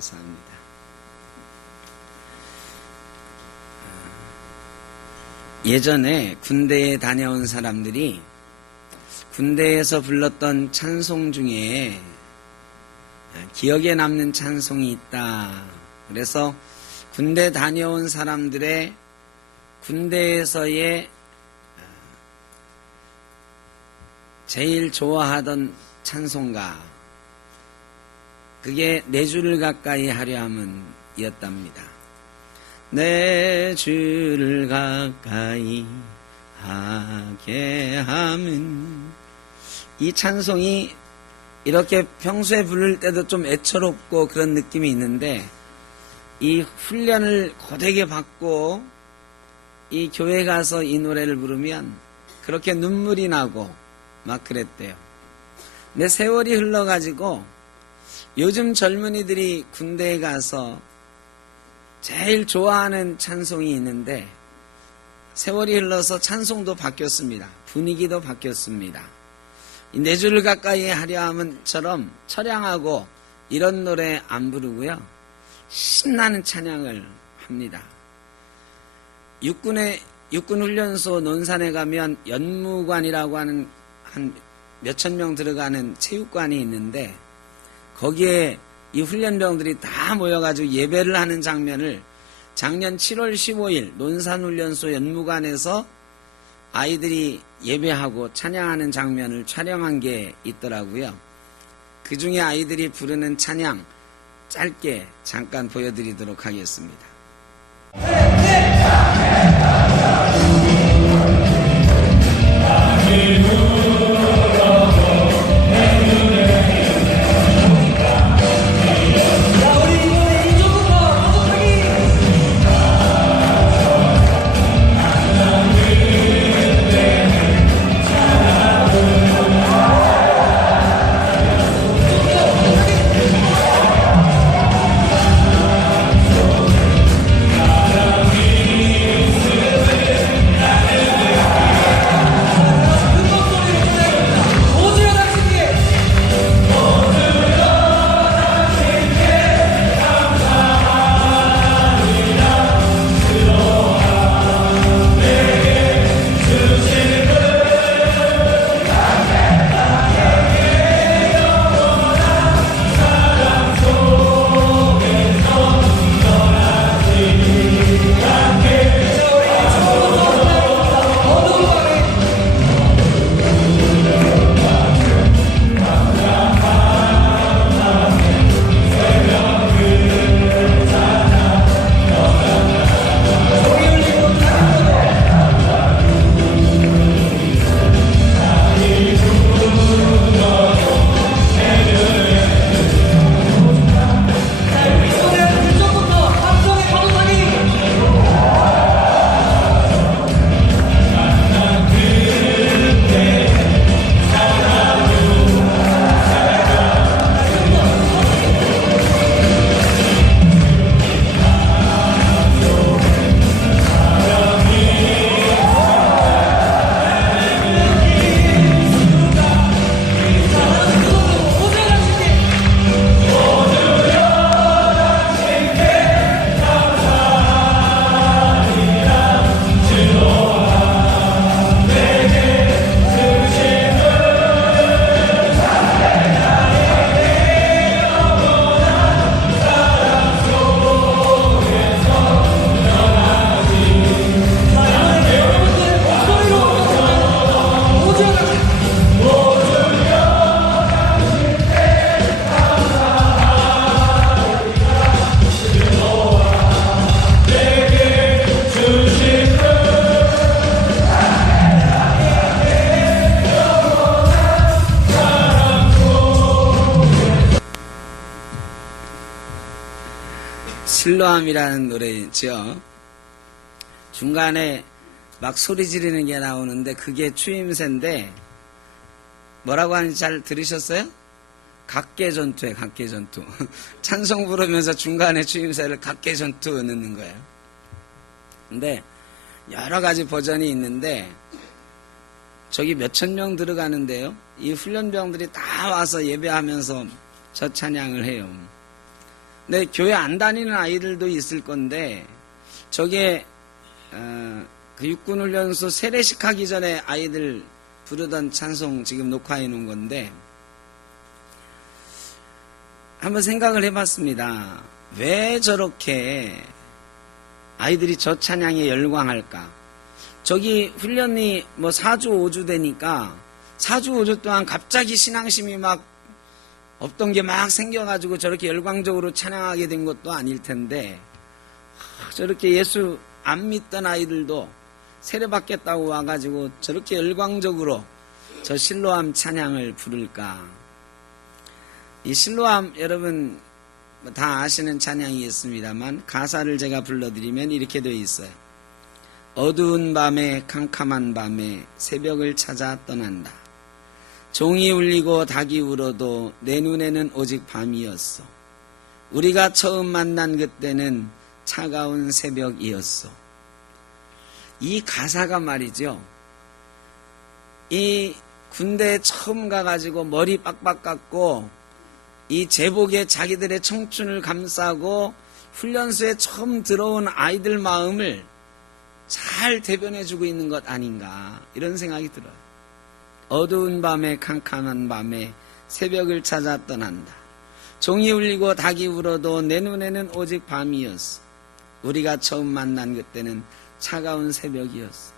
감사합니다. 예전에 군대에 다녀온 사람들이 군대에서 불렀던 찬송 중에 기억에 남는 찬송이 있다. 그래서 군대 다녀온 사람들의 군대에서의 제일 좋아하던 찬송가, 그게 내 주를 가까이 하려 함은 이었답니다. 내 주를 가까이 하게 함은, 이 찬송이 이렇게 평소에 부를 때도 좀 애처롭고 그런 느낌이 있는데, 이 훈련을 고되게 받고 이 교회 가서 이 노래를 부르면 그렇게 눈물이 나고 막 그랬대요. 근데 세월이 흘러가지고 요즘 젊은이들이 군대에 가서 제일 좋아하는 찬송이 있는데, 세월이 흘러서 찬송도 바뀌었습니다. 분위기도 바뀌었습니다. 내 주를 가까이 하려 함은처럼 처량하고 이런 노래 안 부르고요, 신나는 찬양을 합니다. 육군훈련소 논산에 가면 연무관이라고 하는 한 몇천 명 들어가는 체육관이 있는데, 거기에 이 훈련병들이 다 모여가지고 예배를 하는 장면을 작년 7월 15일 논산훈련소 연무관에서 아이들이 예배하고 찬양하는 장면을 촬영한 게 있더라고요. 그 중에 아이들이 부르는 찬양 짧게 잠깐 보여드리도록 하겠습니다. 실로암이라는 노래죠. 중간에 막 소리 지르는 게 나오는데 그게 추임새인데, 뭐라고 하는지 잘 들으셨어요? 각계전투에 각계전투. 찬송 부르면서 중간에 추임새를 각계전투 넣는 거예요. 근데 여러 가지 버전이 있는데, 저기 몇천 명 들어가는데요, 이 훈련병들이 다 와서 예배하면서 저 찬양을 해요. 근데 교회 안 다니는 아이들도 있을 건데 저게 그 육군훈련소 세례식 하기 전에 아이들 부르던 찬송 지금 녹화해 놓은 건데 한번 생각을 해봤습니다. 왜 저렇게 아이들이 저 찬양에 열광할까? 저기 훈련이 뭐 4주 5주 되니까 4주 5주 동안 갑자기 신앙심이 막 없던 게 막 생겨가지고 저렇게 열광적으로 찬양하게 된 것도 아닐 텐데 저렇게 예수 안 믿던 아이들도 세례받겠다고 와가지고 저렇게 열광적으로 저 실로암 찬양을 부를까? 이 실로암 여러분 다 아시는 찬양이 있습니다만 가사를 제가 불러드리면 이렇게 되어 있어요. 어두운 밤에 캄캄한 밤에 새벽을 찾아 떠난다. 종이 울리고 닭이 울어도 내 눈에는 오직 밤이었어. 우리가 처음 만난 그때는 차가운 새벽이었어. 이 가사가 말이죠. 이 군대에 처음 가가지고 머리 빡빡 깎고 이 제복에 자기들의 청춘을 감싸고 훈련소에 처음 들어온 아이들 마음을 잘 대변해주고 있는 것 아닌가 이런 생각이 들어요. 어두운 밤에 캄캄한 밤에 새벽을 찾아 떠난다. 종이 울리고 닭이 울어도 내 눈에는 오직 밤이었어. 우리가 처음 만난 그때는 차가운 새벽이었어.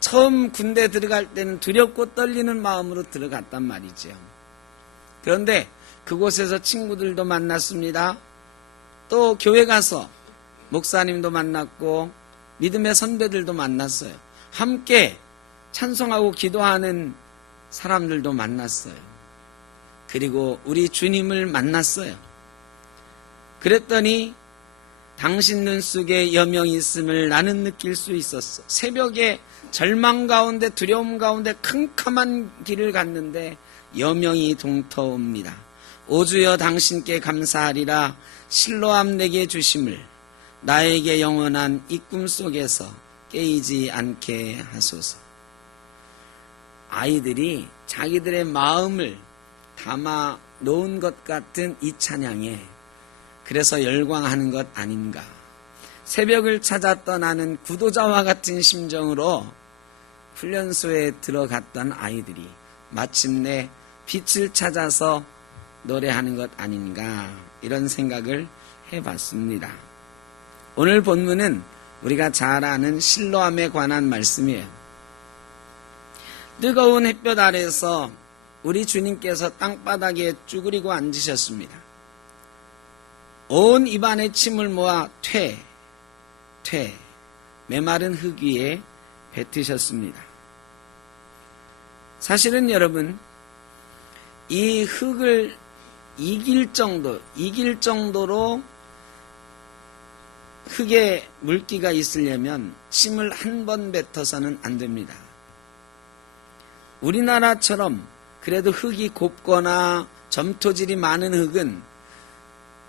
처음 군대 들어갈 때는 두렵고 떨리는 마음으로 들어갔단 말이죠. 그런데 그곳에서 친구들도 만났습니다. 또 교회 가서 목사님도 만났고 믿음의 선배들도 만났어요. 함께 찬송하고 기도하는 사람들도 만났어요. 그리고 우리 주님을 만났어요. 그랬더니 당신 눈 속에 여명이 있음을 나는 느낄 수 있었어. 새벽에 절망 가운데 두려움 가운데 캄캄한 길을 갔는데 여명이 동터옵니다. 오주여 당신께 감사하리라. 실로암 내게 주심을 나에게 영원한 이 꿈속에서 깨이지 않게 하소서. 아이들이 자기들의 마음을 담아 놓은 것 같은 이 찬양에 그래서 열광하는 것 아닌가. 새벽을 찾아 떠나는 구도자와 같은 심정으로 훈련소에 들어갔던 아이들이 마침내 빛을 찾아서 노래하는 것 아닌가 이런 생각을 해봤습니다. 오늘 본문은 우리가 잘 아는 실로암에 관한 말씀이에요. 뜨거운 햇볕 아래서 우리 주님께서 땅바닥에 쭈그리고 앉으셨습니다. 온 입안에 침을 모아 메마른 흙 위에 뱉으셨습니다. 사실은 여러분 이 흙을 이길 정도로 흙에 물기가 있으려면 침을 한 번 뱉어서는 안 됩니다. 우리나라처럼 그래도 흙이 곱거나 점토질이 많은 흙은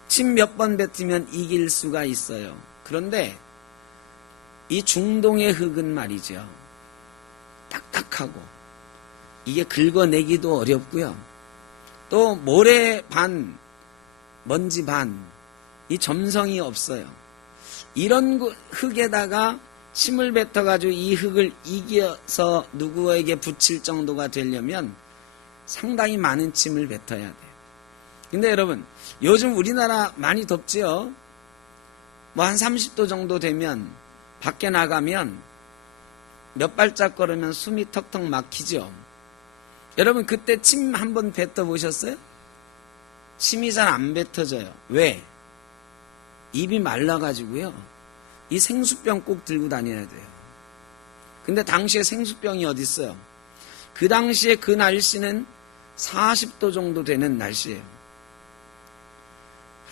침 몇 번 뱉으면 이길 수가 있어요. 그런데 이 중동의 흙은 말이죠. 딱딱하고 이게 긁어내기도 어렵고요. 또 모래 반, 먼지 반, 이 점성이 없어요. 이런 흙에다가 침을 뱉어가지고 이 흙을 이겨서 누구에게 붙일 정도가 되려면 상당히 많은 침을 뱉어야 돼요. 근데 여러분 요즘 우리나라 많이 덥지요. 뭐 한 30도 정도 되면 밖에 나가면 몇 발짝 걸으면 숨이 턱턱 막히죠. 여러분 그때 침 한번 뱉어 보셨어요? 침이 잘 안 뱉어져요. 왜? 입이 말라가지고요. 이 생수병 꼭 들고 다녀야 돼요. 근데 당시에 생수병이 어디 있어요? 그 당시에 그 날씨는 40도 정도 되는 날씨예요.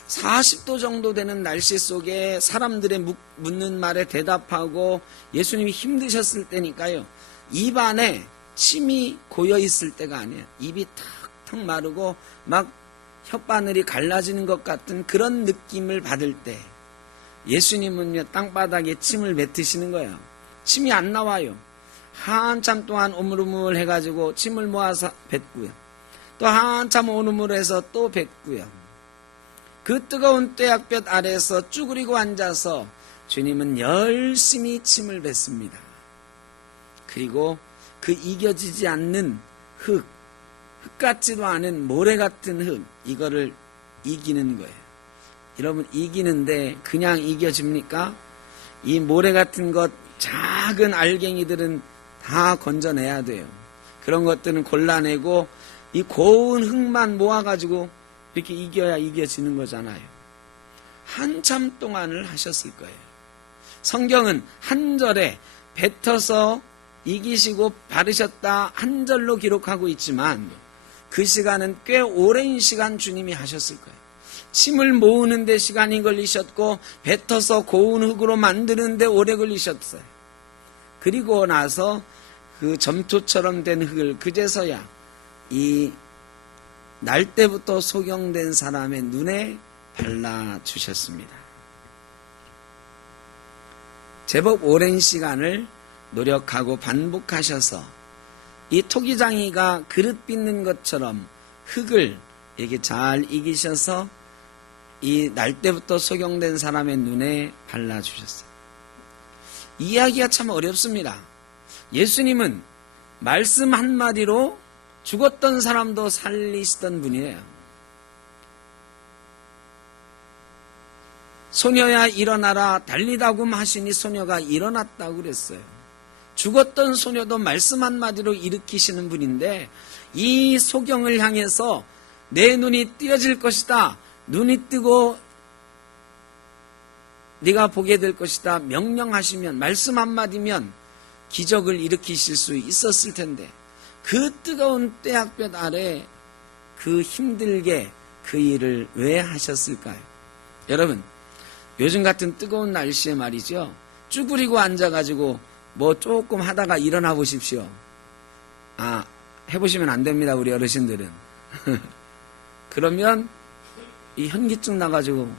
40도 정도 되는 날씨 속에 사람들의 묻는 말에 대답하고 예수님이 힘드셨을 때니까요. 입 안에 침이 고여 있을 때가 아니에요. 입이 탁탁 마르고 막 혓바늘이 갈라지는 것 같은 그런 느낌을 받을 때 예수님은요 땅바닥에 침을 뱉으시는 거예요. 침이 안 나와요. 한참 동안 오물오물 해가지고 침을 모아서 뱉고요. 또 한참 오물오물해서 또 뱉고요. 그 뜨거운 뙤약볕 아래에서 쭈그리고 앉아서 주님은 열심히 침을 뱉습니다. 그리고 그 이겨지지 않는 흙 같지도 않은 모래 같은 흙, 이거를 이기는 거예요. 여러분, 이기는데 그냥 이겨집니까? 이 모래 같은 것, 작은 알갱이들은 다 건져내야 돼요. 그런 것들은 골라내고 이 고운 흙만 모아가지고 이렇게 이겨야 이겨지는 거잖아요. 한참 동안을 하셨을 거예요. 성경은 한 절에 뱉어서 이기시고 바르셨다 한 절로 기록하고 있지만 그 시간은 꽤 오랜 시간 주님이 하셨을 거예요. 침을 모으는데 시간이 걸리셨고 뱉어서 고운 흙으로 만드는데 오래 걸리셨어요. 그리고 나서 그 점토처럼 된 흙을 그제서야 이 날때부터 소경된 사람의 눈에 발라주셨습니다. 제법 오랜 시간을 노력하고 반복하셔서 이 토기장이가 그릇 빚는 것처럼 흙을 이렇게 잘 이기셔서 이 날때부터 소경된 사람의 눈에 발라주셨어요. 이야기가 참 어렵습니다. 예수님은 말씀 한마디로 죽었던 사람도 살리시던 분이에요. 소녀야 일어나라 달리다굼 하시니 소녀가 일어났다고 그랬어요. 죽었던 소녀도 말씀 한마디로 일으키시는 분인데 이 소경을 향해서 내 눈이 띄어질 것이다. 눈이 뜨고 네가 보게 될 것이다. 명령하시면 말씀 한마디면 기적을 일으키실 수 있었을 텐데 그 뜨거운 뙤약볕 아래 그 힘들게 그 일을 왜 하셨을까요? 여러분, 요즘 같은 뜨거운 날씨에 말이죠. 쭈그리고 앉아가지고 뭐 조금 하다가 일어나 보십시오. 해보시면 안 됩니다. 우리 어르신들은. 그러면 이 현기증 나가지고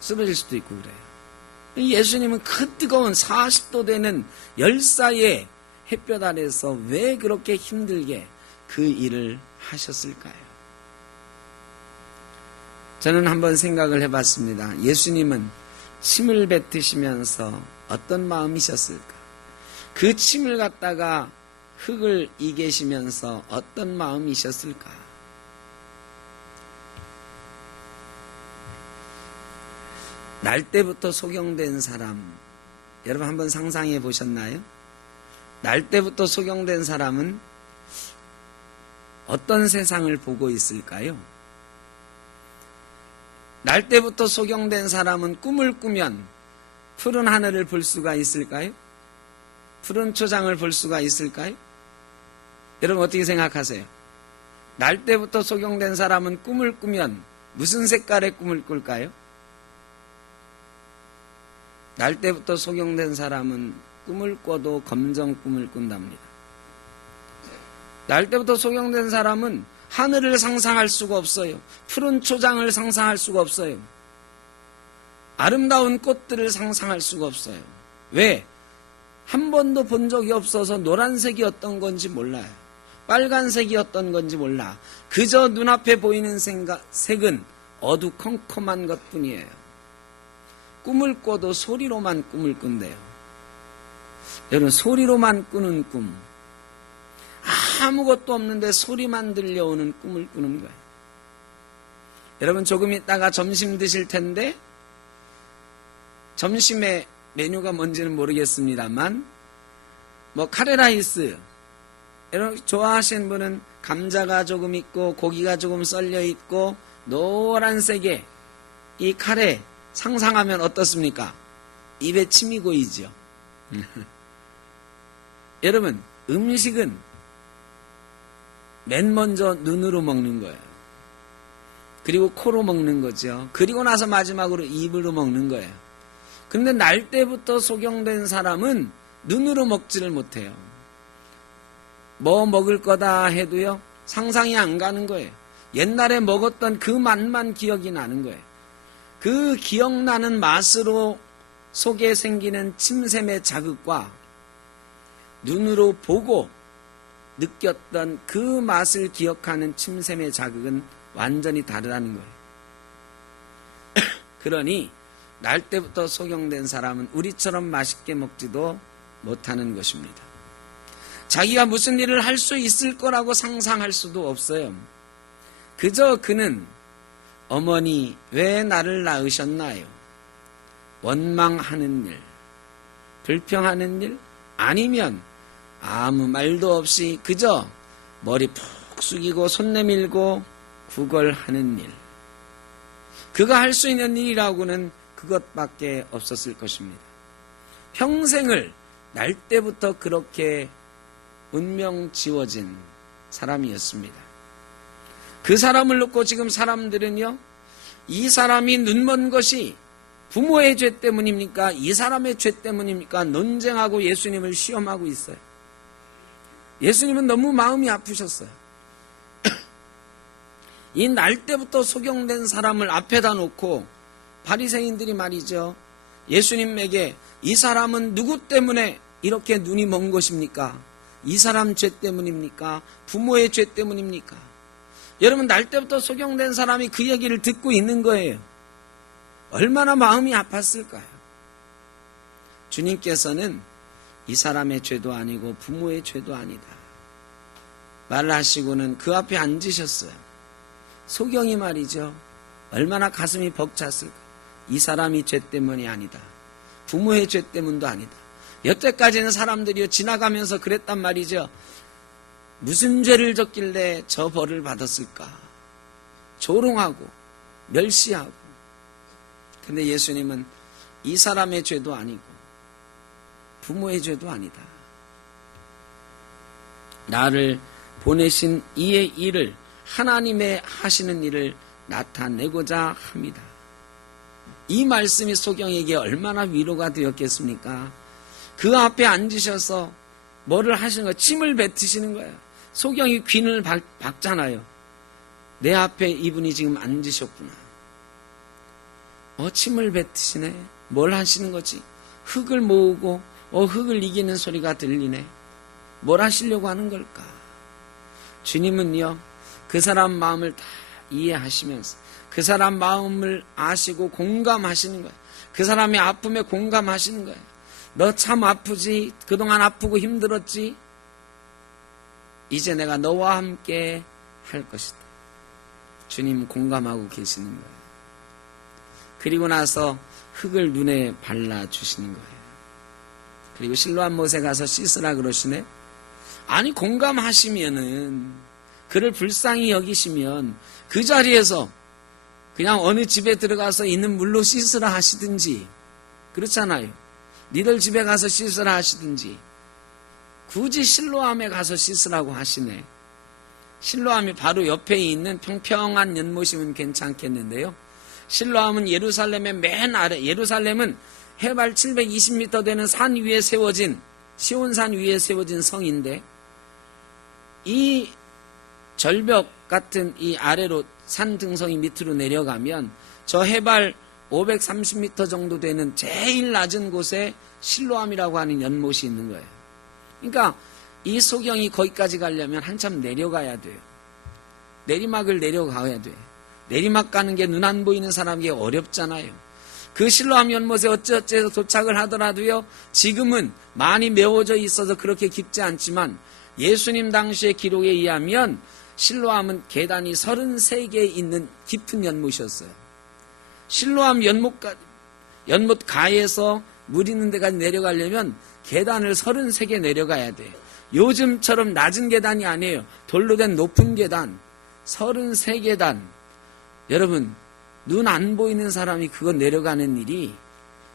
쓰러질 수도 있고 그래요. 예수님은 그 뜨거운 40도 되는 열사의 햇볕 아래서 왜 그렇게 힘들게 그 일을 하셨을까요? 저는 한번 생각을 해봤습니다. 예수님은 침을 뱉으시면서 어떤 마음이셨을까? 그 침을 갖다가 흙을 이기시면서 어떤 마음이셨을까? 날때부터 소경된 사람, 여러분 한번 상상해 보셨나요? 날때부터 소경된 사람은 어떤 세상을 보고 있을까요? 날때부터 소경된 사람은 꿈을 꾸면 푸른 하늘을 볼 수가 있을까요? 푸른 초장을 볼 수가 있을까요? 여러분 어떻게 생각하세요? 날때부터 소경된 사람은 꿈을 꾸면 무슨 색깔의 꿈을 꿀까요? 날때부터 소경된 사람은 꿈을 꿔도 검정 꿈을 꾼답니다. 날때부터 소경된 사람은 하늘을 상상할 수가 없어요. 푸른 초장을 상상할 수가 없어요. 아름다운 꽃들을 상상할 수가 없어요. 왜? 한 번도 본 적이 없어서 노란색이 어떤 건지 몰라요. 빨간색이 어떤 건지 몰라. 그저 눈앞에 보이는 색은 어두컴컴한 것뿐이에요. 꿈을 꿔도 소리로만 꿈을 꾼대요. 여러분 소리로만 꾸는 꿈, 아무것도 없는데 소리만 들려오는 꿈을 꾸는 거예요. 여러분 조금 있다가 점심 드실 텐데 점심에 메뉴가 뭔지는 모르겠습니다만 뭐 카레라이스, 여러분 좋아하시는 분은 감자가 조금 있고 고기가 조금 썰려 있고 노란색의 이 카레 상상하면 어떻습니까? 입에 침이 고이죠. 여러분 음식은 맨 먼저 눈으로 먹는 거예요. 그리고 코로 먹는 거죠. 그리고 나서 마지막으로 입으로 먹는 거예요. 그런데 날때부터 소경된 사람은 눈으로 먹지를 못해요. 뭐 먹을 거다 해도요 상상이 안 가는 거예요. 옛날에 먹었던 그 맛만 기억이 나는 거예요. 그 기억나는 맛으로 속에 생기는 침샘의 자극과 눈으로 보고 느꼈던 그 맛을 기억하는 침샘의 자극은 완전히 다르다는 거예요. 그러니 날 때부터 소경된 사람은 우리처럼 맛있게 먹지도 못하는 것입니다. 자기가 무슨 일을 할 수 있을 거라고 상상할 수도 없어요. 그저 그는 어머니 왜 나를 낳으셨나요? 원망하는 일, 불평하는 일, 아니면 아무 말도 없이 그저 머리 푹 숙이고 손 내밀고 구걸하는 일. 그가 할 수 있는 일이라고는 그것밖에 없었을 것입니다. 평생을 날 때부터 그렇게 운명 지워진 사람이었습니다. 그 사람을 놓고 지금 사람들은요, 이 사람이 눈먼 것이 부모의 죄 때문입니까? 이 사람의 죄 때문입니까? 논쟁하고 예수님을 시험하고 있어요. 예수님은 너무 마음이 아프셨어요. 이 날 때부터 소경된 사람을 앞에다 놓고 바리새인들이 말이죠, 예수님에게 이 사람은 누구 때문에 이렇게 눈이 먼 것입니까? 이 사람 죄 때문입니까? 부모의 죄 때문입니까? 여러분, 날 때부터 소경된 사람이 그 얘기를 듣고 있는 거예요. 얼마나 마음이 아팠을까요? 주님께서는 이 사람의 죄도 아니고 부모의 죄도 아니다 말을 하시고는 그 앞에 앉으셨어요. 소경이 말이죠, 얼마나 가슴이 벅찼을까. 이 사람이 죄 때문이 아니다, 부모의 죄 때문도 아니다. 여태까지는 사람들이 지나가면서 그랬단 말이죠. 무슨 죄를 졌길래 저 벌을 받았을까? 조롱하고 멸시하고. 근데 예수님은 이 사람의 죄도 아니고 부모의 죄도 아니다, 나를 보내신 이의 일을, 하나님의 하시는 일을 나타내고자 합니다. 이 말씀이 소경에게 얼마나 위로가 되었겠습니까? 그 앞에 앉으셔서 뭐를 하시는 거예요? 침을 뱉으시는 거예요. 소경이 귀를 박잖아요. 내 앞에 이분이 지금 앉으셨구나. 침을 뱉으시네. 뭘 하시는 거지? 흙을 모으고 흙을 이기는 소리가 들리네. 뭘 하시려고 하는 걸까? 주님은요, 그 사람 마음을 다 이해하시면서 그 사람 마음을 아시고 공감하시는 거예요. 그 사람의 아픔에 공감하시는 거예요. 너 참 아프지? 그동안 아프고 힘들었지? 이제 내가 너와 함께 할 것이다. 주님 공감하고 계시는 거예요. 그리고 나서 흙을 눈에 발라주시는 거예요. 그리고 실로암 못에 가서 씻으라 그러시네. 아니, 공감하시면은, 그를 불쌍히 여기시면 그 자리에서 그냥 어느 집에 들어가서 있는 물로 씻으라 하시든지, 그렇잖아요. 니들 집에 가서 씻으라 하시든지, 굳이 실로암에 가서 씻으라고 하시네. 실로암이 바로 옆에 있는 평평한 연못이면 괜찮겠는데요. 실로암은 예루살렘의 맨 아래, 예루살렘은 해발 720m 되는 산 위에 세워진, 시온산 위에 세워진 성인데, 이 절벽 같은 이 아래로 산 등성이 밑으로 내려가면 저 해발 530m 정도 되는 제일 낮은 곳에 실로암이라고 하는 연못이 있는 거예요. 그러니까 이 소경이 거기까지 가려면 한참 내려가야 돼요. 내리막을 내려가야 돼. 내리막 가는 게 눈 안 보이는 사람에게 어렵잖아요. 그 실로암 연못에 어찌어찌해서 도착을 하더라도요, 지금은 많이 메워져 있어서 그렇게 깊지 않지만 예수님 당시의 기록에 의하면 실로암은 계단이 33개 있는 깊은 연못이었어요. 실로암 연못 가에서 물 있는 데까지 내려가려면 계단을 33개 내려가야 돼. 요즘처럼 낮은 계단이 아니에요. 돌로 된 높은 계단 33계단. 여러분, 눈 안 보이는 사람이 그거 내려가는 일이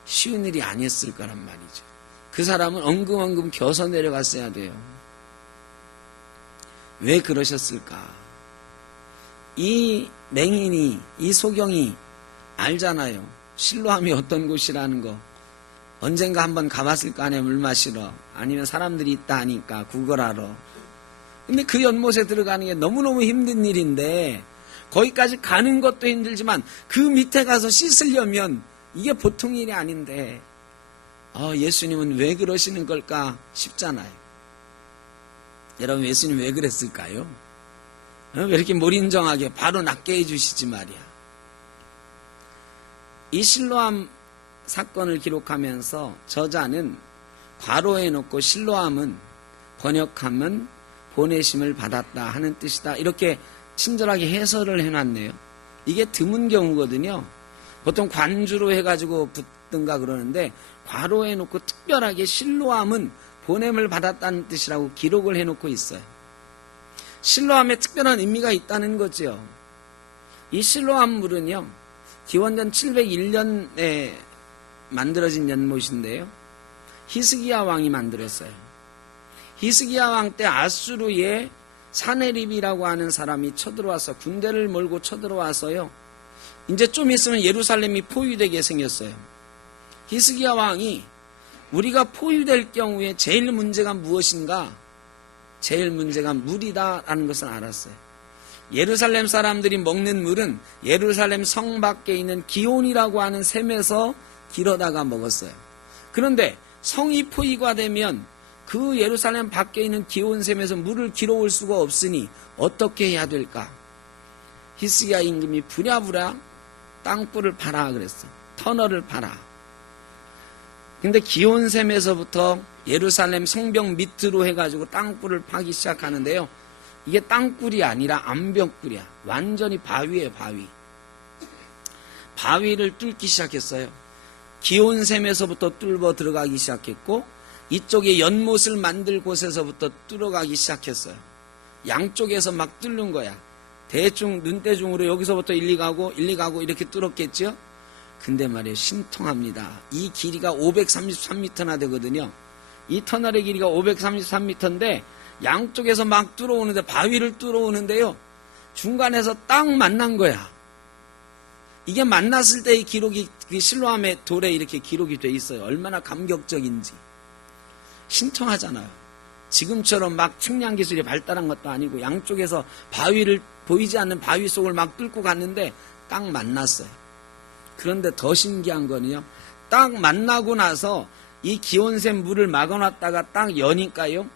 쉬운 일이 아니었을 거란 말이죠. 그 사람은 엉금엉금 겨서 내려갔어야 돼요. 왜 그러셨을까? 이 맹인이, 이 소경이 알잖아요. 실로암이 어떤 곳이라는 거. 언젠가 한번 가봤을 거 아니에요. 물 마시러. 아니면 사람들이 있다 하니까 구걸하러. 근데 그 연못에 들어가는 게 너무너무 힘든 일인데, 거기까지 가는 것도 힘들지만 그 밑에 가서 씻으려면 이게 보통 일이 아닌데, 예수님은 왜 그러시는 걸까 싶잖아요. 여러분, 예수님 왜 그랬을까요? 왜 이렇게 몰인정하게 바로 낫게 해주시지 말이야. 이 실로암 사건을 기록하면서 저자는 괄호해 놓고 실로암은 번역하면 보내심을 받았다 하는 뜻이다. 이렇게 친절하게 해설을 해놨네요. 이게 드문 경우거든요. 보통 관주로 해가지고 붙든가 그러는데 괄호해 놓고 특별하게 실로암은 보냄을 받았다는 뜻이라고 기록을 해놓고 있어요. 실로암에 특별한 의미가 있다는 거죠. 이 실로암 물은요, 기원전 701년에 만들어진 연못인데요. 히스기야 왕이 만들었어요. 히스기야 왕 때 아수르의 사네립이라고 하는 사람이 쳐들어와서 군대를 몰고 쳐들어와서요. 이제 좀 있으면 예루살렘이 포위되게 생겼어요. 히스기야 왕이 우리가 포위될 경우에 제일 문제가 무엇인가? 제일 문제가 물이다라는 것을 알았어요. 예루살렘 사람들이 먹는 물은 예루살렘 성 밖에 있는 기온이라고 하는 샘에서 길어다가 먹었어요. 그런데 성이 포위가 되면 그 예루살렘 밖에 있는 기온샘에서 물을 길어올 수가 없으니 어떻게 해야 될까? 히스기야 임금이 부랴부랴 땅굴을 파라 그랬어. 터널을 파라. 근데 기온샘에서부터 예루살렘 성벽 밑으로 해가지고 땅굴을 파기 시작하는데요. 이게 땅굴이 아니라 암벽굴이야. 완전히 바위예요, 바위. 바위를 뚫기 시작했어요. 기온샘에서부터 뚫어 들어가기 시작했고 이쪽에 연못을 만들 곳에서부터 뚫어가기 시작했어요. 양쪽에서 막 뚫는 거야. 대충 눈대중으로 여기서부터 1, 2가고 1, 2가고 이렇게 뚫었겠죠. 근데 말이에요, 신통합니다. 이 길이가 533m나 되거든요. 이 터널의 길이가 533m인데 양쪽에서 막 뚫어오는데 바위를 뚫어오는데요. 중간에서 딱 만난 거야. 이게 만났을 때의 기록이 그 실로암의 돌에 이렇게 기록이 돼 있어요. 얼마나 감격적인지. 신통하잖아요. 지금처럼 막 측량 기술이 발달한 것도 아니고 양쪽에서 바위를 보이지 않는 바위 속을 막 뚫고 갔는데 딱 만났어요. 그런데 더 신기한 거는요. 딱 만나고 나서 이 기온샘 물을 막아놨다가 딱 여니까요.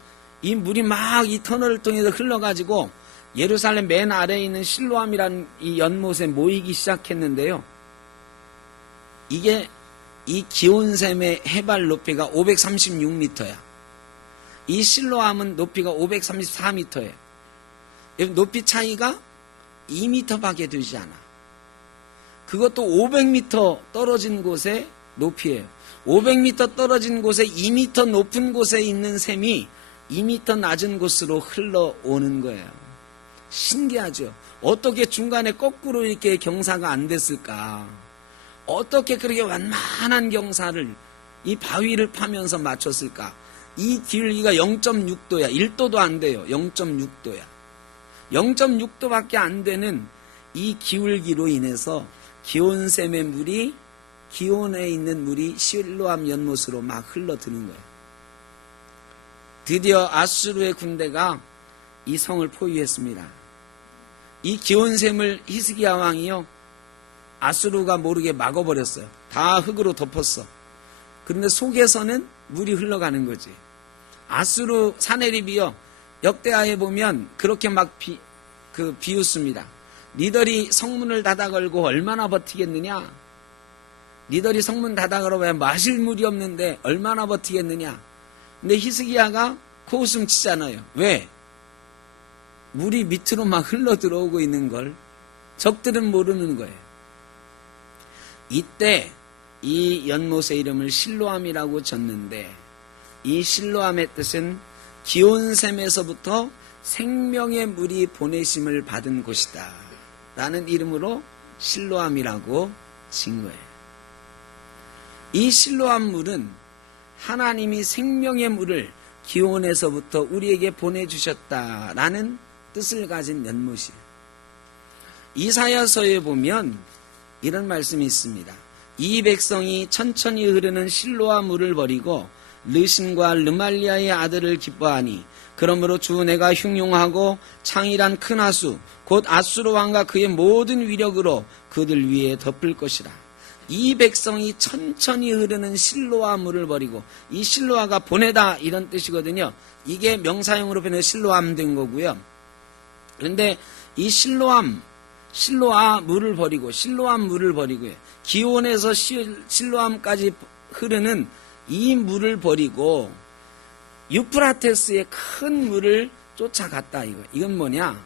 이 물이 막 이 터널을 통해서 흘러가지고 예루살렘 맨 아래에 있는 실로암이라는 이 연못에 모이기 시작했는데요. 이게 이 기온샘의 해발 높이가 536m야. 이 실로암은 높이가 534m예요. 높이 차이가 2m밖에 되지 않아. 그것도 500m 떨어진 곳의 높이에요. 500m 떨어진 곳에 2m 높은 곳에 있는 샘이 2m 낮은 곳으로 흘러오는 거예요. 신기하죠? 어떻게 중간에 거꾸로 이렇게 경사가 안 됐을까? 어떻게 그렇게 완만한 경사를 이 바위를 파면서 맞췄을까? 이 길이가 0.6도야. 1도도 안 돼요. 0.6도야. 0.6도밖에 안 되는 이 기울기로 인해서 기온샘의 물이 기온에 있는 물이 실로암 연못으로 막 흘러드는 거예요. 드디어 아수르의 군대가 이 성을 포위했습니다. 이 기온샘을 히스기야 왕이요, 아수르가 모르게 막아버렸어요. 다 흙으로 덮었어. 그런데 속에서는 물이 흘러가는 거지. 아수르 사네립이요, 역대하에 보면 그렇게 막 비웃습니다. 니들이 성문을 닫아 걸고 얼마나 버티겠느냐? 니들이 성문 닫아 걸어봐야 마실 물이 없는데 얼마나 버티겠느냐? 근데 히스기야가 코웃음 치잖아요. 왜? 물이 밑으로 막 흘러 들어오고 있는 걸 적들은 모르는 거예요. 이때 이 연못의 이름을 실로암이라고 졌는데, 이 실로암의 뜻은 기온샘에서부터 생명의 물이 보내심을 받은 곳이다 라는 이름으로 실로암이라고 진 거예요. 이 실로암 물은 하나님이 생명의 물을 기온에서부터 우리에게 보내주셨다라는 뜻을 가진 연못이에요. 이사야서에 보면 이런 말씀이 있습니다. 이 백성이 천천히 흐르는 실로암 물을 버리고 르신과 르말리아의 아들을 기뻐하니 그러므로 주 내가 흉용하고 창이란 큰 하수 곧 아수르 왕과 그의 모든 위력으로 그들 위에 덮을 것이라. 이 백성이 천천히 흐르는 실로암 물을 버리고, 이 실로아가 보내다 이런 뜻이거든요. 이게 명사형으로 변해 실로암 된 거고요. 그런데 이 실로암, 실로암 물을 버리고 실로암 물을 버리고요. 기온에서 실로암까지 흐르는 이 물을 버리고 유프라테스의 큰 물을 쫓아갔다. 이건 뭐냐?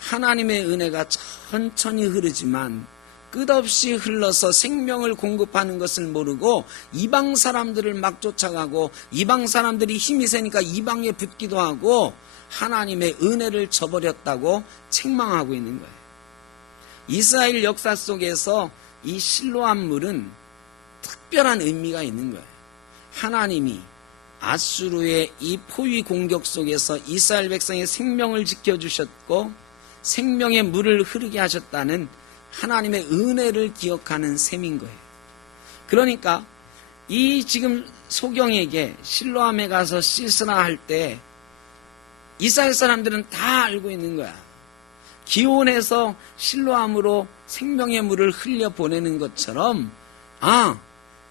하나님의 은혜가 천천히 흐르지만 끝없이 흘러서 생명을 공급하는 것을 모르고 이방 사람들을 막 쫓아가고 이방 사람들이 힘이 세니까 이방에 붙기도 하고 하나님의 은혜를 저버렸다고 책망하고 있는 거예요. 이스라엘 역사 속에서 이 실로암 물은 특별한 의미가 있는 거예요. 하나님이 아수르의 이 포위 공격 속에서 이스라엘 백성의 생명을 지켜주셨고 생명의 물을 흐르게 하셨다는 하나님의 은혜를 기억하는 셈인 거예요. 그러니까 이 지금 소경에게 실로암에 가서 씻으라 할 때 이스라엘 사람들은 다 알고 있는 거야. 기온에서 실로암으로 생명의 물을 흘려보내는 것처럼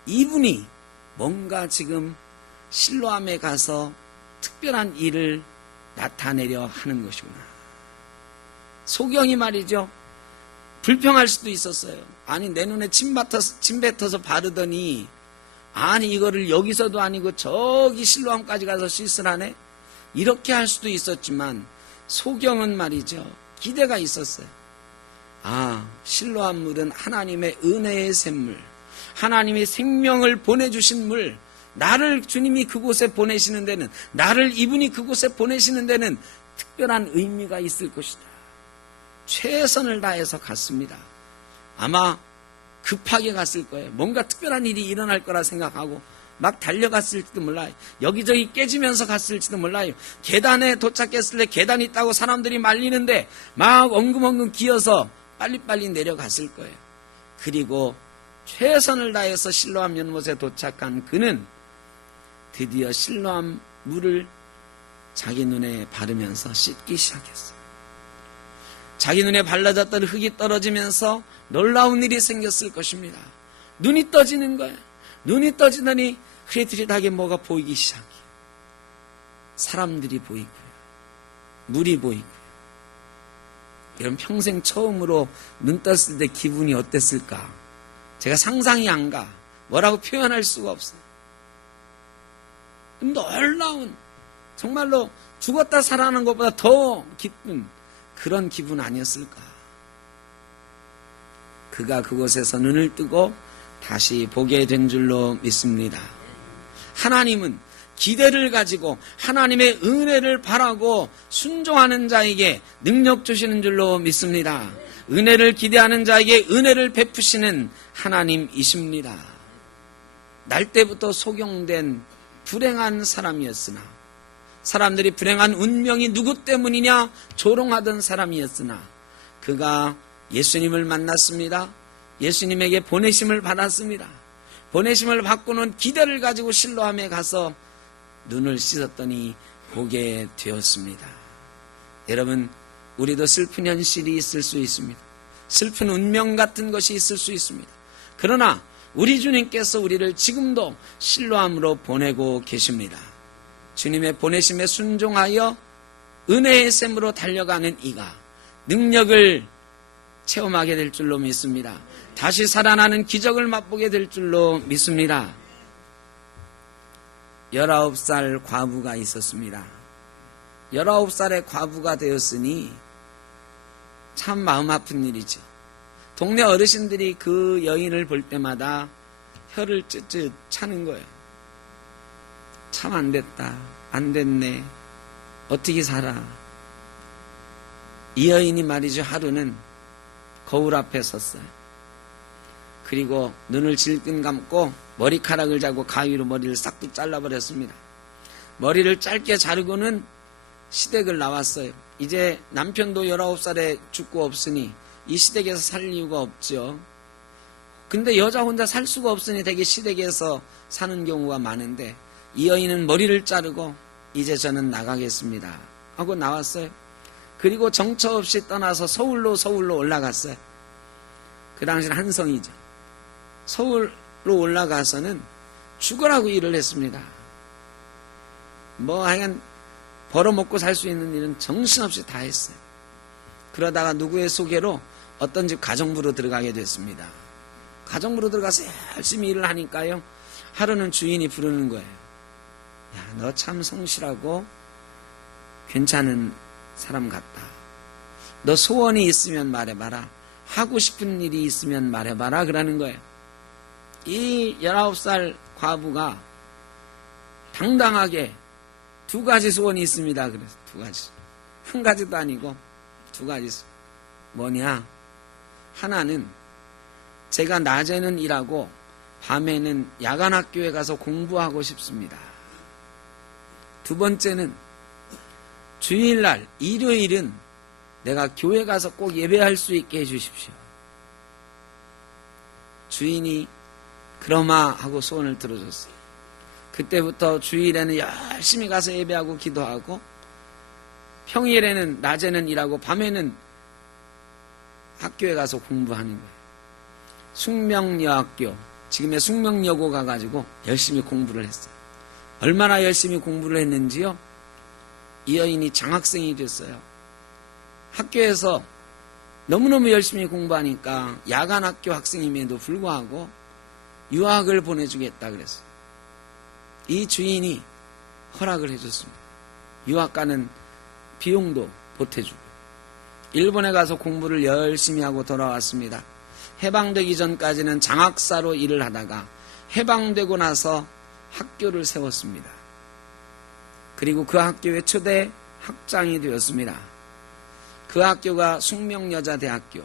이분이 뭔가 지금 실로암에 가서 특별한 일을 나타내려 하는 것이구나. 소경이 말이죠. 불평할 수도 있었어요. 아니 내 눈에 침 뱉어서 바르더니 이거를 여기서도 아니고 저기 실로암까지 가서 씻으라네. 이렇게 할 수도 있었지만 소경은 말이죠. 기대가 있었어요. 실로암 물은 하나님의 은혜의 샘물, 하나님이 생명을 보내주신 물, 나를 주님이 그곳에 보내시는 데는, 나를 이분이 그곳에 보내시는 데는 특별한 의미가 있을 것이다. 최선을 다해서 갔습니다. 아마 급하게 갔을 거예요. 뭔가 특별한 일이 일어날 거라 생각하고 막 달려갔을지도 몰라요. 여기저기 깨지면서 갔을지도 몰라요. 계단에 도착했을 때 계단이 있다고 사람들이 말리는데 막 엉금엉금 기어서 빨리빨리 내려갔을 거예요. 그리고 최선을 다해서 실로암 연못에 도착한 그는 드디어 실로암 물을 자기 눈에 바르면서 씻기 시작했어요. 자기 눈에 발라졌던 흙이 떨어지면서 놀라운 일이 생겼을 것입니다. 눈이 떠지는 거예요. 눈이 떠지더니 흐릿흐릿하게 뭐가 보이기 시작해요. 사람들이 보이고요. 물이 보이고요. 여러분 평생 처음으로 눈 떴을 때 기분이 어땠을까? 제가 상상이 안 가. 뭐라고 표현할 수가 없어요. 놀라운, 정말로 죽었다 살아나는 것보다 더 기쁜 그런 기분 아니었을까? 그가 그곳에서 눈을 뜨고 다시 보게 된 줄로 믿습니다. 하나님은 기대를 가지고 하나님의 은혜를 바라고 순종하는 자에게 능력 주시는 줄로 믿습니다. 은혜를 기대하는 자에게 은혜를 베푸시는 하나님이십니다. 날 때부터 소경된 불행한 사람이었으나, 사람들이 불행한 운명이 누구 때문이냐 조롱하던 사람이었으나 그가 예수님을 만났습니다. 예수님에게 보내심을 받았습니다. 보내심을 받고는 기대를 가지고 실로암에 가서 눈을 씻었더니 보게 되었습니다. 여러분, 우리도 슬픈 현실이 있을 수 있습니다. 슬픈 운명 같은 것이 있을 수 있습니다. 그러나 우리 주님께서 우리를 지금도 실로암으로 보내고 계십니다. 주님의 보내심에 순종하여 은혜의 샘으로 달려가는 이가 능력을 체험하게 될 줄로 믿습니다. 다시 살아나는 기적을 맛보게 될 줄로 믿습니다. 19살 과부가 있었습니다. 19살의 과부가 되었으니 참 마음 아픈 일이죠. 동네 어르신들이 그 여인을 볼 때마다 혀를 쯧쯧 차는 거예요. 참 안 됐다. 안 됐네. 어떻게 살아. 이 여인이 말이죠. 하루는 거울 앞에 섰어요. 그리고 눈을 질끈 감고 머리카락을 자고 가위로 머리를 싹 잘라버렸습니다. 머리를 짧게 자르고는 시댁을 나왔어요. 이제 남편도 19살에 죽고 없으니 이 시댁에서 살 이유가 없죠. 근데 여자 혼자 살 수가 없으니 되게 시댁에서 사는 경우가 많은데 이 여인은 머리를 자르고 이제 저는 나가겠습니다 하고 나왔어요. 그리고 정처 없이 떠나서 서울로 올라갔어요. 그 당시는 한성이죠. 서울로 올라가서는 죽으라고 일을 했습니다. 하여간 벌어먹고 살 수 있는 일은 정신없이 다 했어요. 그러다가 누구의 소개로 어떤 집 가정부로 들어가게 됐습니다. 가정부로 들어가서 열심히 일을 하니까요, 하루는 주인이 부르는 거예요. 야, 너 참 성실하고 괜찮은 사람 같다. 너 소원이 있으면 말해봐라. 하고 싶은 일이 있으면 말해봐라. 그러는 거예요. 이 19살 과부가 당당하게 2가지 소원이 있습니다. 그래서 2가지. 한 가지도 아니고 2가지. 뭐냐? 하나는 제가 낮에는 일하고 밤에는 야간 학교에 가서 공부하고 싶습니다. 2번째는 주일날, 일요일은 내가 교회 가서 꼭 예배할 수 있게 해주십시오. 주인이 그러마 하고 소원을 들어줬어요. 그때부터 주일에는 열심히 가서 예배하고 기도하고, 평일에는 낮에는 일하고 밤에는 학교에 가서 공부하는 거예요. 숙명여학교, 지금의 숙명여고 가가지고 열심히 공부를 했어요. 얼마나 열심히 공부를 했는지요? 이 여인이 장학생이 됐어요. 학교에서 너무너무 열심히 공부하니까 야간 학교 학생임에도 불구하고 유학을 보내주겠다 그랬어요. 이 주인이 허락을 해줬습니다. 유학 가는 비용도 보태주고, 일본에 가서 공부를 열심히 하고 돌아왔습니다. 해방되기 전까지는 장학사로 일을 하다가 해방되고 나서 학교를 세웠습니다. 그리고 그 학교의 초대 학장이 되었습니다. 그 학교가 숙명여자대학교.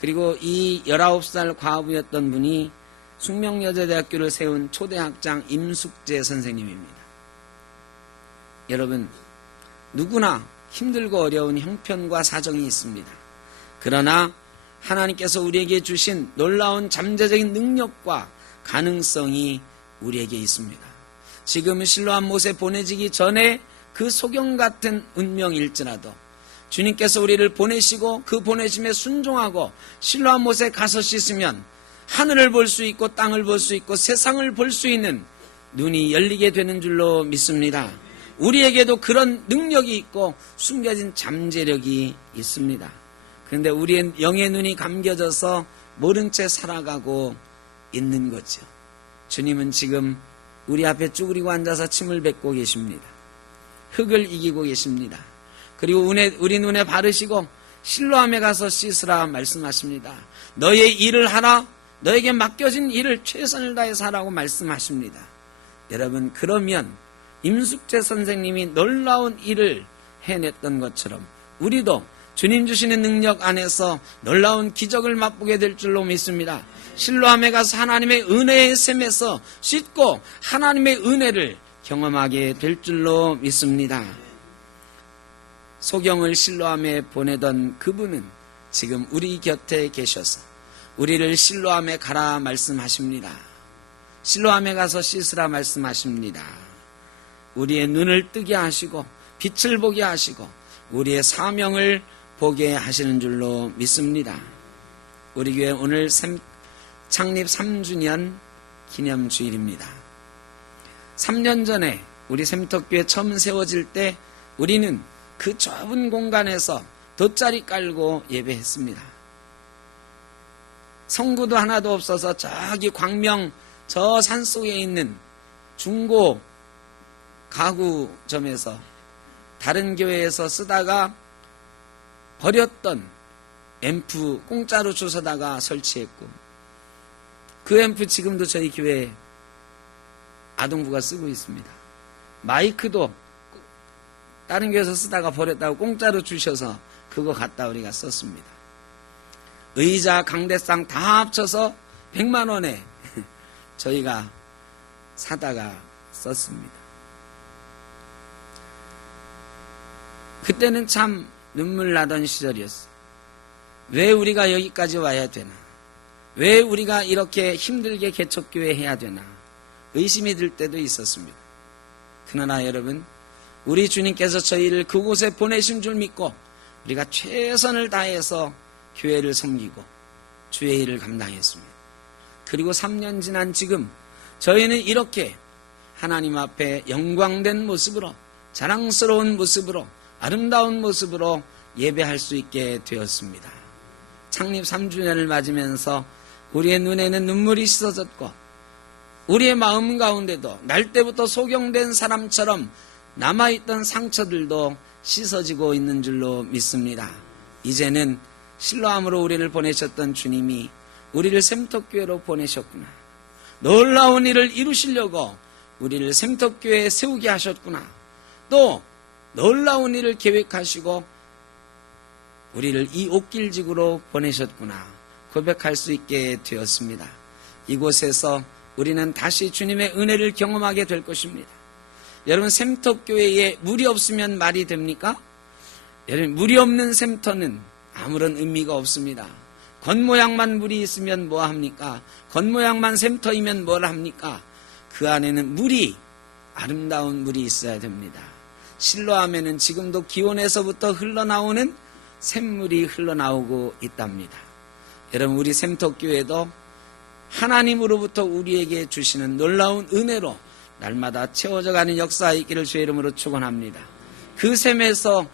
그리고 이 19살 과부였던 분이 숙명여자대학교를 세운 초대 학장 임숙재 선생님입니다. 여러분, 누구나 힘들고 어려운 형편과 사정이 있습니다. 그러나 하나님께서 우리에게 주신 놀라운 잠재적인 능력과 가능성이 우리에게 있습니다. 지금 실로암 못에 보내지기 전에 그 소경 같은 운명일지라도 주님께서 우리를 보내시고 그 보내심에 순종하고 실로암 못에 가서 씻으면 하늘을 볼 수 있고 땅을 볼 수 있고 세상을 볼 수 있는 눈이 열리게 되는 줄로 믿습니다. 우리에게도 그런 능력이 있고 숨겨진 잠재력이 있습니다. 그런데 우리의 영의 눈이 감겨져서 모른 채 살아가고 있는 거죠. 주님은 지금 우리 앞에 쭈그리고 앉아서 침을 뱉고 계십니다. 흙을 이기고 계십니다. 그리고 우리 눈에 바르시고 실로암에 가서 씻으라 말씀하십니다. 너의 일을 하라. 너에게 맡겨진 일을 최선을 다해서 하라고 말씀하십니다. 여러분, 그러면 임숙재 선생님이 놀라운 일을 해냈던 것처럼 우리도 주님 주시는 능력 안에서 놀라운 기적을 맛보게 될 줄로 믿습니다. 실로암에 가서 하나님의 은혜의 샘에서 씻고 하나님의 은혜를 경험하게 될 줄로 믿습니다. 소경을 실로암에 보내던 그분은 지금 우리 곁에 계셔서 우리를 실로암에 가라 말씀하십니다. 실로암에 가서 씻으라 말씀하십니다. 우리의 눈을 뜨게 하시고 빛을 보게 하시고 우리의 사명을 보게 하시는 줄로 믿습니다. 우리 교회 오늘 창립 3주년 기념주일입니다. 3년 전에 우리 샘터교회 처음 세워질 때 우리는 그 좁은 공간에서 돗자리 깔고 예배했습니다. 성구도 하나도 없어서 저기 광명 저 산속에 있는 중고 가구점에서 다른 교회에서 쓰다가 버렸던 앰프 공짜로 주워다가 설치했고, 그 앰프 지금도 저희 교회 아동부가 쓰고 있습니다. 마이크도 다른 교회에서 쓰다가 버렸다고 공짜로 주셔서 그거 갖다 우리가 썼습니다. 의자, 강대상 다 합쳐서 100만 원에 저희가 사다가 썼습니다. 그때는 참 눈물 나던 시절이었어요. 왜 우리가 여기까지 와야 되나? 왜 우리가 이렇게 힘들게 개척교회 해야 되나? 의심이 들 때도 있었습니다. 그러나 여러분, 우리 주님께서 저희를 그곳에 보내신 줄 믿고 우리가 최선을 다해서 교회를 섬기고 주의 일을 감당했습니다. 그리고 3년 지난 지금 저희는 이렇게 하나님 앞에 영광된 모습으로, 자랑스러운 모습으로, 아름다운 모습으로 예배할 수 있게 되었습니다. 창립 3주년을 맞으면서 우리의 눈에는 눈물이 씻어졌고 우리의 마음 가운데도 날 때부터 소경된 사람처럼 남아있던 상처들도 씻어지고 있는 줄로 믿습니다. 이제는 실로암으로 우리를 보내셨던 주님이 우리를 샘터교회로 보내셨구나. 놀라운 일을 이루시려고 우리를 샘터교회에 세우게 하셨구나. 또 놀라운 일을 계획하시고 우리를 이 옥길지구로 보내셨구나 고백할 수 있게 되었습니다. 이곳에서 우리는 다시 주님의 은혜를 경험하게 될 것입니다. 여러분, 샘터교회에 물이 없으면 말이 됩니까? 여러분, 물이 없는 샘터는 아무런 의미가 없습니다. 겉모양만 물이 있으면 뭐합니까? 겉모양만 샘터이면 뭘 합니까? 그 안에는 물이, 아름다운 물이 있어야 됩니다. 실로암에는 지금도 기온에서부터 흘러나오는 샘물이 흘러나오고 있답니다. 여러분, 우리 샘터교회도 하나님으로부터 우리에게 주시는 놀라운 은혜로 날마다 채워져가는 역사가 있기를 주의 이름으로 축원합니다. 그 샘에서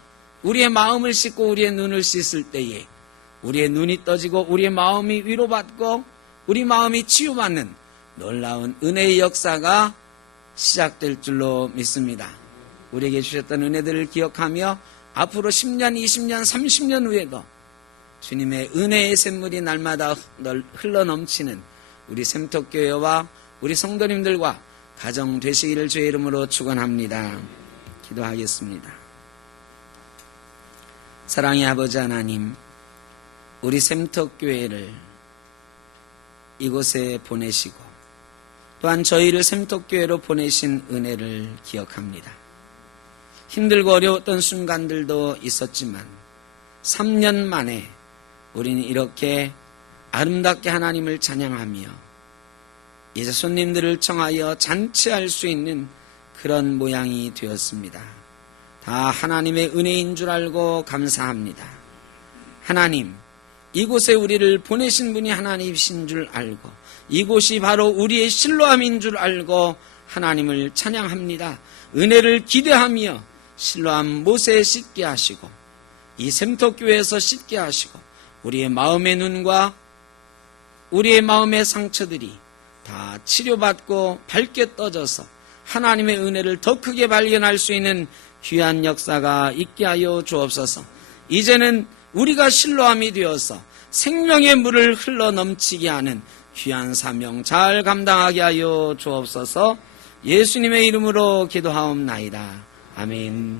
우리의 마음을 씻고 우리의 눈을 씻을 때에 우리의 눈이 떠지고 우리의 마음이 위로받고 우리 마음이 치유받는 놀라운 은혜의 역사가 시작될 줄로 믿습니다. 우리에게 주셨던 은혜들을 기억하며 앞으로 10년, 20년, 30년 후에도 주님의 은혜의 샘물이 날마다 흘러넘치는 우리 샘터교회와 우리 성도님들과 가정 되시기를 주의 이름으로 축원합니다. 기도하겠습니다. 사랑의 아버지 하나님, 우리 샘터교회를 이곳에 보내시고 또한 저희를 샘터교회로 보내신 은혜를 기억합니다. 힘들고 어려웠던 순간들도 있었지만 3년 만에 우리는 이렇게 아름답게 하나님을 찬양하며 이제 손님들을 청하여 잔치할 수 있는 그런 모양이 되었습니다. 다 하나님의 은혜인 줄 알고 감사합니다. 하나님, 이곳에 우리를 보내신 분이 하나님이신 줄 알고 이곳이 바로 우리의 실로암인 줄 알고 하나님을 찬양합니다. 은혜를 기대하며 실로암 못에 씻게 하시고 이 샘터교회에서 씻게 하시고 우리의 마음의 눈과 우리의 마음의 상처들이 다 치료받고 밝게 떠져서 하나님의 은혜를 더 크게 발견할 수 있는 귀한 역사가 있게 하여 주옵소서. 이제는 우리가 실로암이 되어서 생명의 물을 흘러넘치게 하는 귀한 사명 잘 감당하게 하여 주옵소서. 예수님의 이름으로 기도하옵나이다. 아멘.